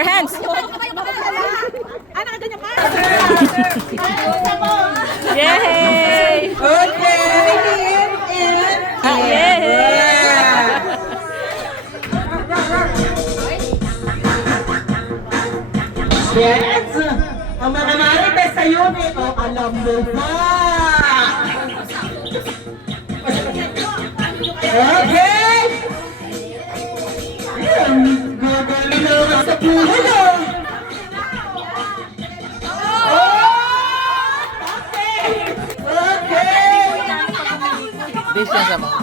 Your hands. Yay! Okay. Yay! Yes! Ang mga marites sa unit, o alam mo ba? Okay! Magaling naman sa buhay ah! Okay! Okay! This siya sa mga.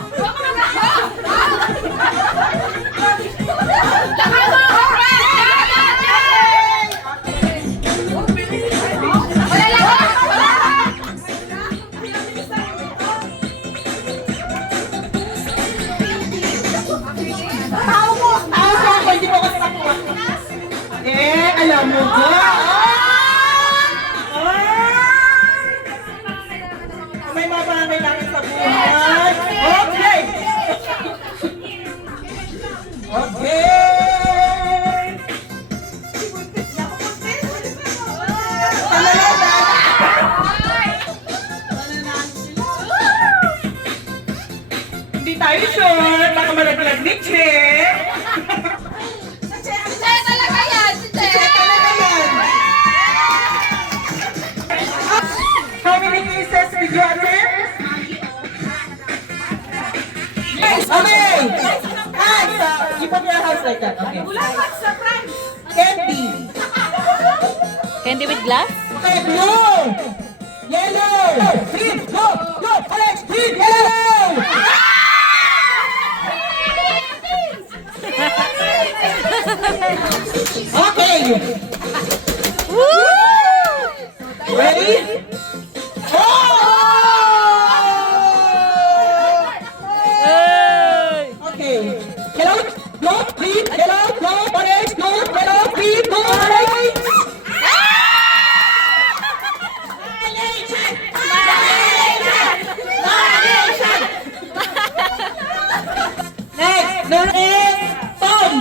Alam mo ba? May mabarangay namin sa buhay. Okay! Okay! Hindi tayo sure. Baka malaglag ni Che. How many pieces did you attempt? Okay! Hands! You put your hands like that. Okay. Candy. Candy with glass? Okay, blue! Yellow! Green! Go! Go! Orange! Green! Yellow! Okay! Woo! Ready? Hey! Okay. Yellow, go, green, yellow, go, orange, go, yellow, green, go, orange. Next, there is Tom.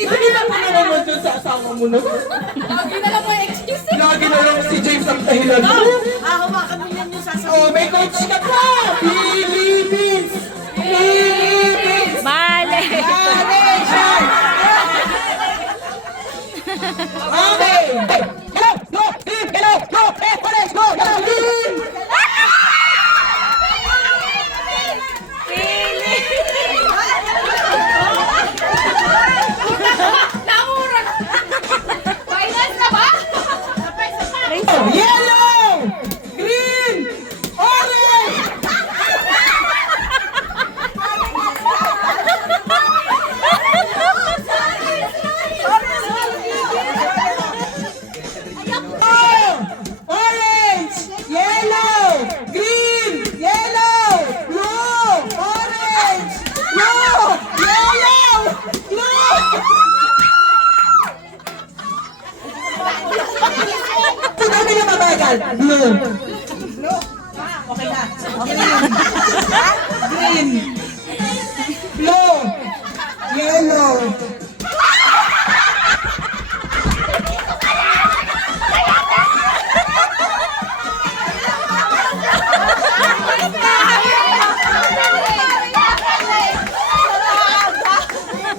Hindi na mo naman mo dyan sa asawa mo na. Lagi na lang mo yung excuse eh. Lagi na lang si James ang dahilan mo. Hawakan mo yan yung sasabihin. Oh, may coach ka pa! Philippines! Philippines! Mali! Nation! Okay! Hello! Go! Team! Hello! Go! Hey! Orange! Go! Hello! Team! Namura na. Finance na ba? Yellow! Green! Orange! Orange! Yellow! Green! Yellow! Blue! Orange! Blue! Yellow! Blue! Sinabi na mabagal. Blue. Okay na. Okay na. Green. Blue. Yellow.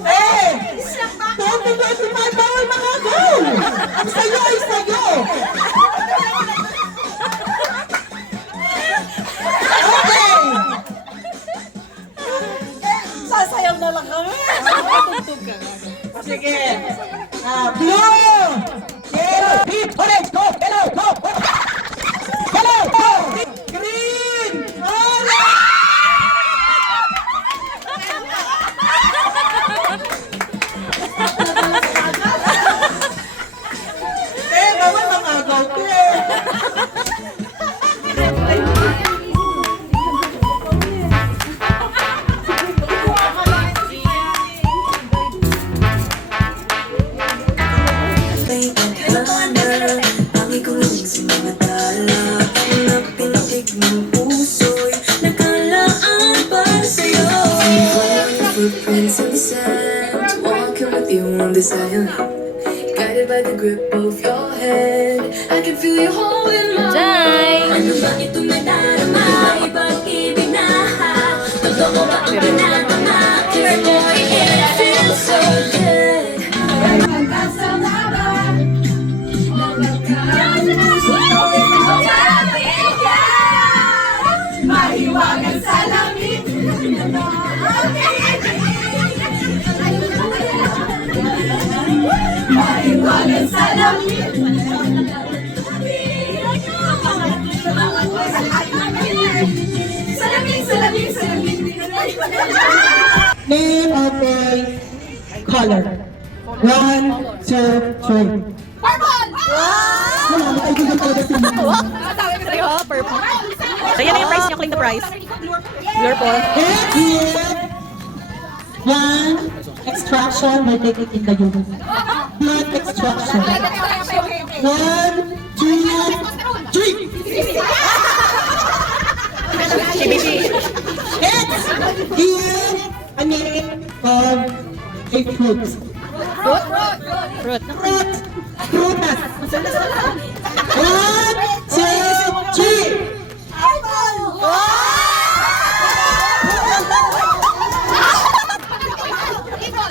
Eh! 2025 bawal mga goal! Ang sayo ay sayo! Okay! Sasayaw na lang kami. Tutugtog ka. I can feel you holding my Jai! Ano bang itong nadarama? Ipag-ibig na totoo ba ang pinagama? Boy, it feels so good. Mahiwagang salamin. Mahiwagang salamin. Salamin, salamin, salamin. Name of a color. 1, 2, 3. Purple! Wala, makaibigan talaga sila. Sabi ko sa'yo. Purple. So, yan na yung price niyo. Claim the price. Purple. And here, one extraction by taking in the unit. Blood extraction. 1, 2, 3. Shibishi. Next, here, a name of a fruit. Fruit. Fruit. Frutas. 1, 2, 3.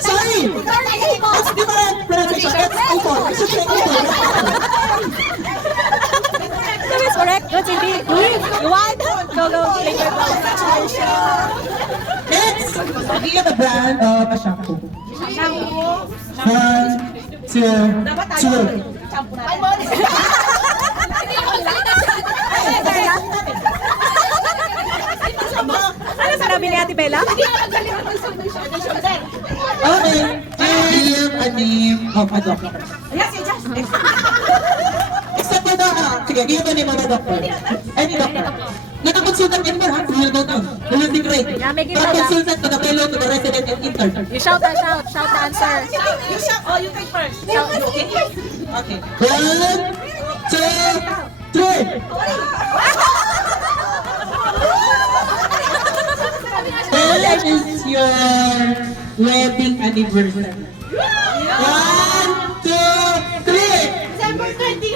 Sorry! That's different pronunciation. That's apple. It's just apple. That is correct. Go, Cindy. You want? Go, go. Claim your price. Next, give a brand of a shampoo. 1, 2, 3. Ano sinabi ni Ate Bella? Okay, give a name of a doctor. Except for the, sige, give a name of a doctor. Any doctor. Nakakonsultant ka naman ha? Will go down. Will be great. Yeah, make it loud, Consultant to the fellow, to the resident and intern. You shout the shout. Shout the answer. You shout. Oh, you take first. Okay. 1, 2, 3. When is your wedding anniversary? 1, 2, 3. December 20.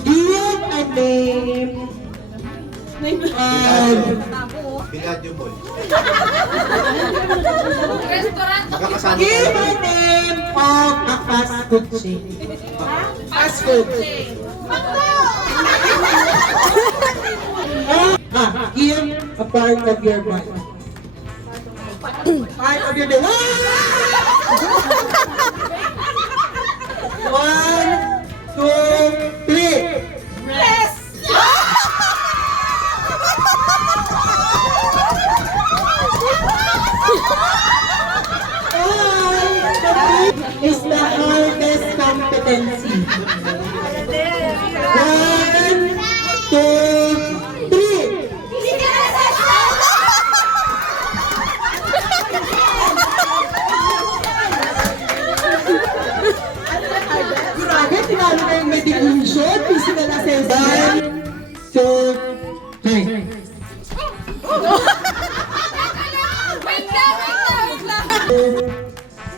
Give a name Biladyo Mall. Restaurant. Magkakasama Give tayo. a name of a fast food chain. Fast food. Give a part of your body. Part of your day. 1, 2, 3. Yes. Is the hardest competency. 1, 2, 3. Grabe, tinalo na yung medication, physical assessment. 1, 2, 3. Wait lang, wait lang.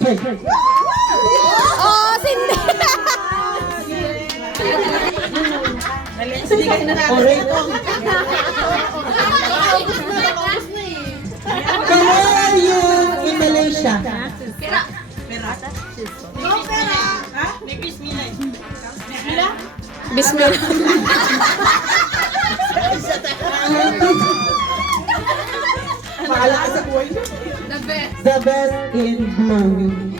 3. Oh, Cindy! Oreto. Where are you in Malaysia? Bismillah. Paala ka sa buhay mo. The best. The best in blowing.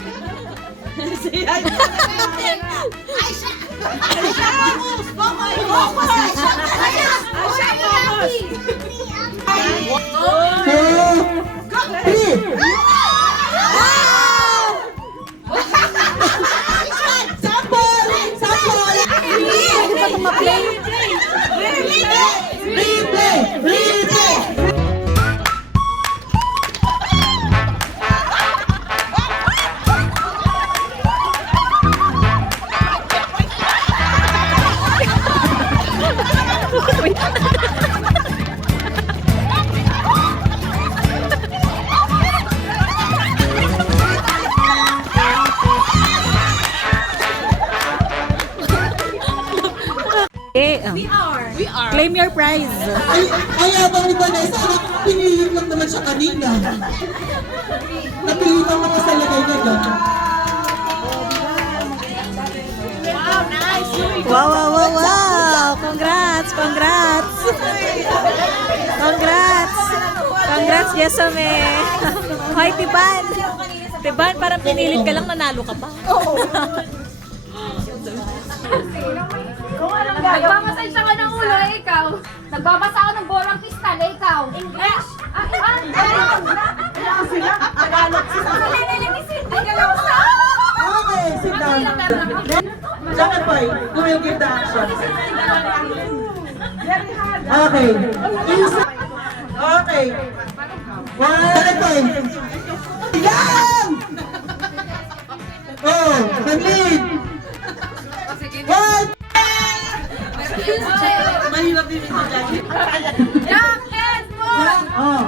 Two, three. Sample! Sample! Replay! Replay! Claim your prize. Ay, ayabang ni Vanessa, pinilit lang naman siya kanina. Napilitan mo sa lagay na doon. Wow, wow, wow, wow! Congrats! Congrats! Congrats! Congrats, Jesome! Hoy, Tiban! Tiban, parang pinilit ka lang, nanalo ka pa. Nagmamasay siya ka ng ulo, eh, ikaw. Nagbabasa ako ng borang kristal, eh, ikaw. English? Okay, sit down. Jennifer, who will give the action? Okay. Okay. Jennifer. Yan! Oh, mag-lead. One. Mahirap din ito, Jackie. Jack and Paul! Oh.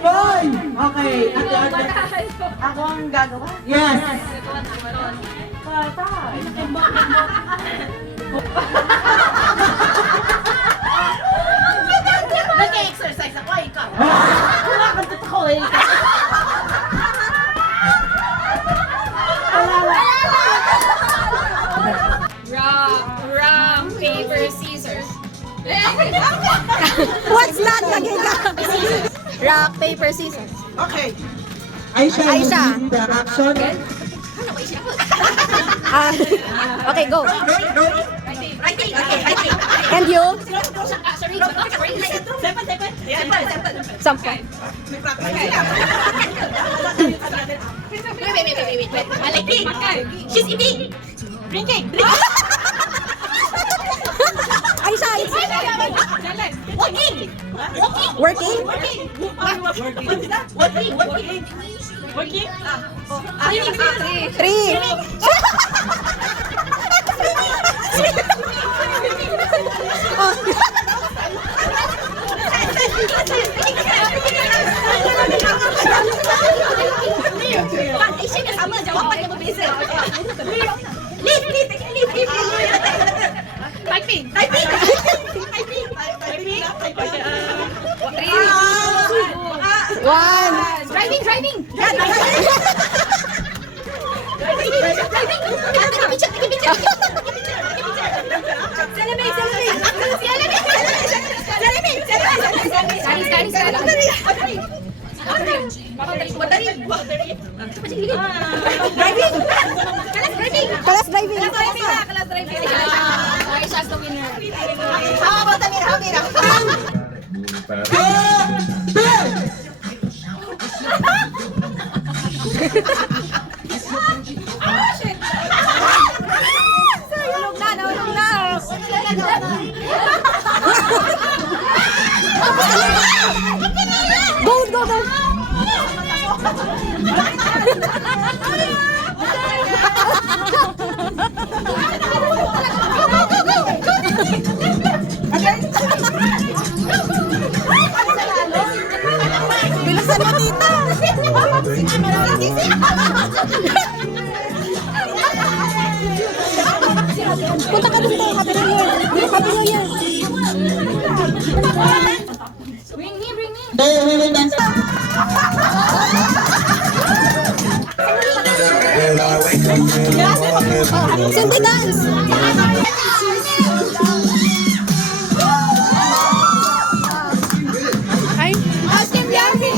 Boy! Okay. Ako ang gagawa. Yes. Nag-exercise ako, ikaw. Kumakantot ako, eh. Rock, paper, scissors. What's that? Rock, paper, scissors. Okay. Aisha, Aisha. you lead the action. Okay, go. Writing. And you? Sorry. Sample. Wait. I like pink. She's eating. Drinking. Aisha, it's Walking. working? Three. Isinya sama, jawabannya berbeza. Typing. One. Driving. Take a picture. Kelas driving. Aisha's the winner. Nahulog na. Go. Bilisan mo, tita. Punta ka dun tayo. Happy New Year. Happy New Year. Bring me. We will dance. Cindy dance. Ay. Austin Bianchi.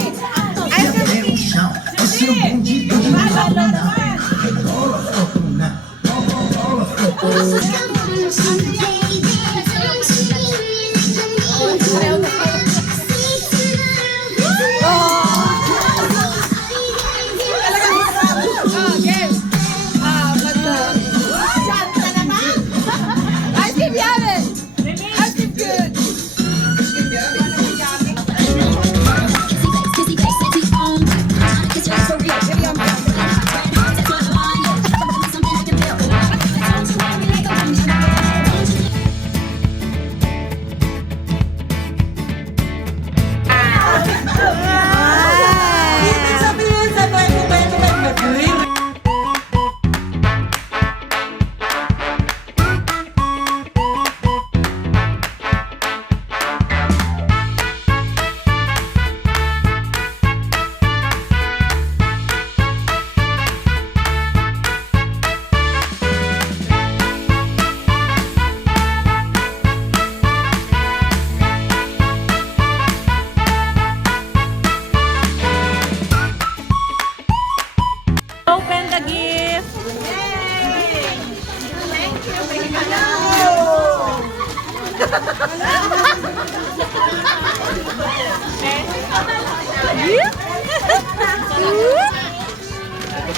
Ito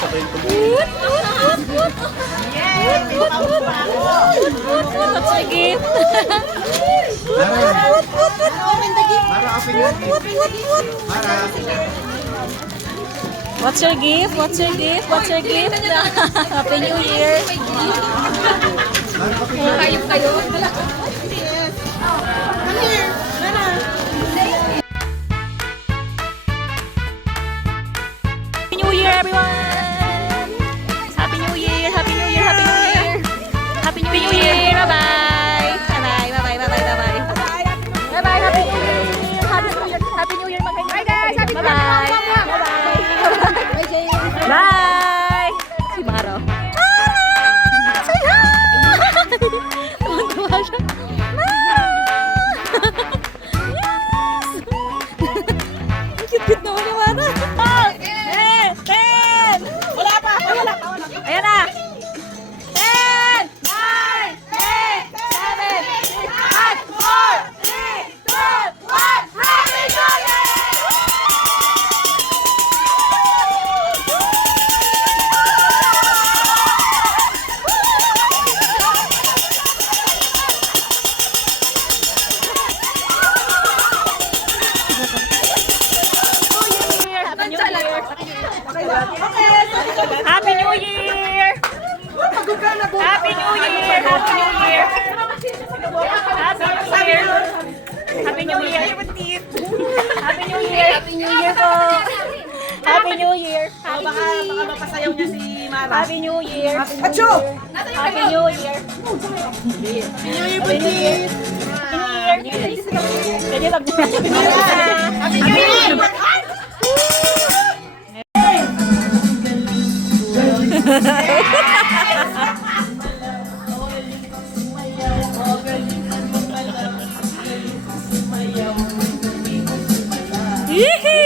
sa kayo tumulong. What's your gift? Mara, open your gift. Mara. What's your gift? What's your gift? What's your gift? Happy New Year! Mara, open your gift. Kayo. Happy New Year, everyone! Happy New Year! Happy New Year! Happy New Year! Happy New Year! Bye-bye! Bye-bye! Bye-bye! Bye-bye! Bye-bye! Bye-bye! Happy New Year! Happy New Year! Happy New Year! Bye guys! Happy New Year! Bye-bye! Bye! Si Maro. Mara! Say hi! Tuwan-tuwa siya. Mara! Yes! Ang cute-cute naman ni Mara. Oh! 10! Wala pa! Ayan na! 10! 9! 8! 7! 6! 5! 4! 3! 2! 1! Happy New Year! Happy New Year! Happy New Year! Happy New Year! Happy New Year! Happy New Year! Happy New Year! Happy New Year po! Happy New Year! Baka mapasayaw niya si Mara. Happy New Year! Acho! Happy New Year! Happy New Year! Happy New Year! Happy New Year! Yee!